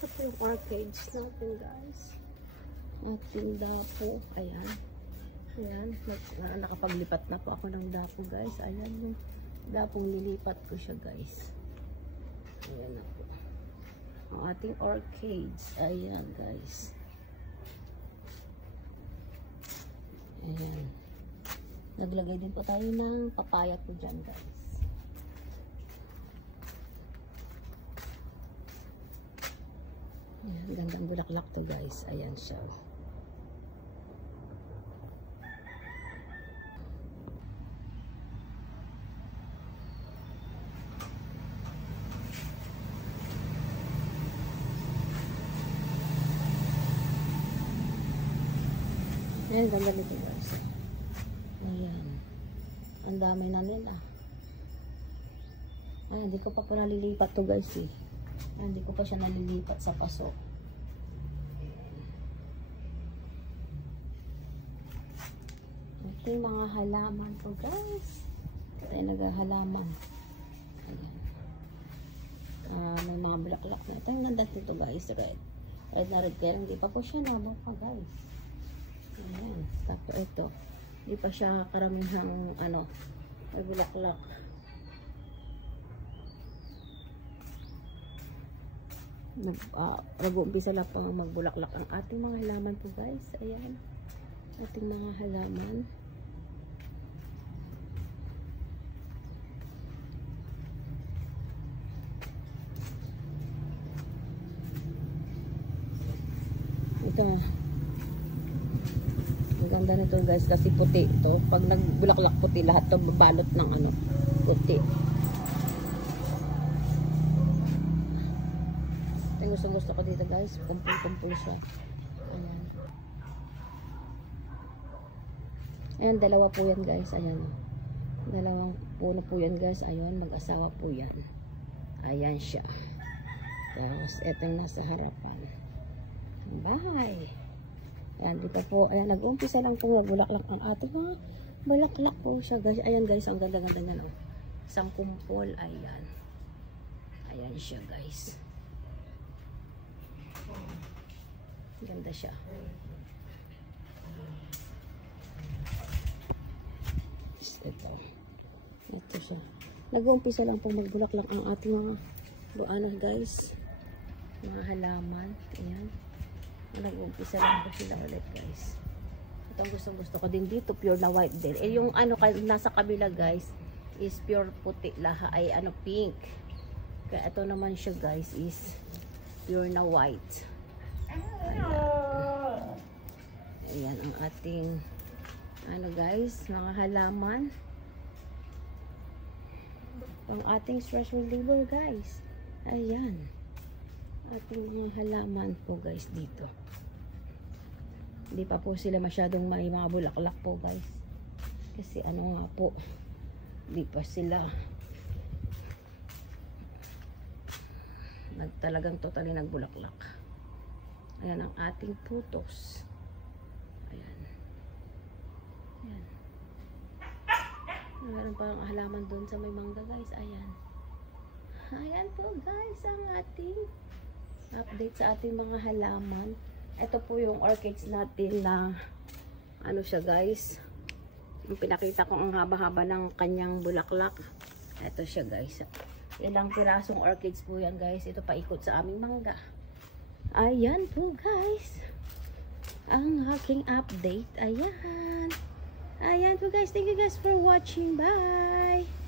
Ito yung orchids natin, guys. Ating dapo. Ayan. Ayan. Nakapaglipat na po ako ng dapo, guys. Ayan yung dapong nilipat ko siya, guys. Ayan na po. Ang ating orchids. Ayan, guys. Ayan. Naglagay din po tayo ng papaya po dyan, guys. Ayan, gandang bulaklak to, guys. Ayan siya. Ayan, ganda nito, guys. Ayan. Ang dami na nila. Ayan, hindi ko pa nalilipat to, guys, eh. Ayan, hindi ko pa siya nalilipat sa paso. Ito yung mga halaman to, guys. Tayo naghahalaman. Ayan. May mga bulaklak na. Ito yung ganda nito, guys. Red. Red na red. Pero hindi pa po siya nabuka, guys. Ayan. Tapos ito. Hindi pa siya karamihang may bulaklak. Nag-uumpisa lang pang magbulaklak ang ating mga halaman po, guys. Ayan. Ating mga halaman. Ito. Ang ganda nito, guys, kasi puti ito. Pag nagbulaklak puti, lahat to babalot ng puti. Ang gusto ko dito, guys, kumpul-kumpul siya. Ayan. Ayan, dalawa po yan, guys. Ayan. Dalawang puno po yan, guys. Ayan, mag-asawa po yan. Ayan siya. Tapos, ito yung nasa harapan. Bye! Ayan, dito po. Ayan, nag-umpisa lang po nagbulaklak ang ating mga bulaklak po siya, guys. Ayan, guys, ang ganda-ganda niya, no? Isang kumpol. Ayan. Ayan siya, guys. Ganda siya. Ito siya. Nag-uumpisa lang po magbulaklak ang ating mga buanas, guys. Mga halaman. Ayan. Nag-uumpisa lang po sila ulit, guys. Itong gusto ko din dito, pure na white din. Eh, yung nasa kabila, guys, is pure puti laha. Ay, pink. Kaya ito naman siya, guys, is pure na white. Ayan ang ating guys, mga halaman pang ating stress reliever, guys. Ayan ating mga halaman po, guys, dito. Hindi pa po sila masyadong may mga bulaklak po, guys, kasi nga po, hindi pa sila talagang totally nagbulaklak. Ayan ang ating putos. Ayan. Ayan. Meron pa ang halaman doon sa may mangga, guys. Ayan. Ayan po, guys, ang ating update sa ating mga halaman. Ito po yung orchids natin na siya, guys. Yung pinakita ko ang haba-haba ng kanyang bulaklak. Ito siya, guys. Ilang pirasong orchids po yan, guys. Ito paikot sa aming mangga. Ayan po, guys, ang aking update. Ayan po, guys. Thank you, guys, for watching. Bye!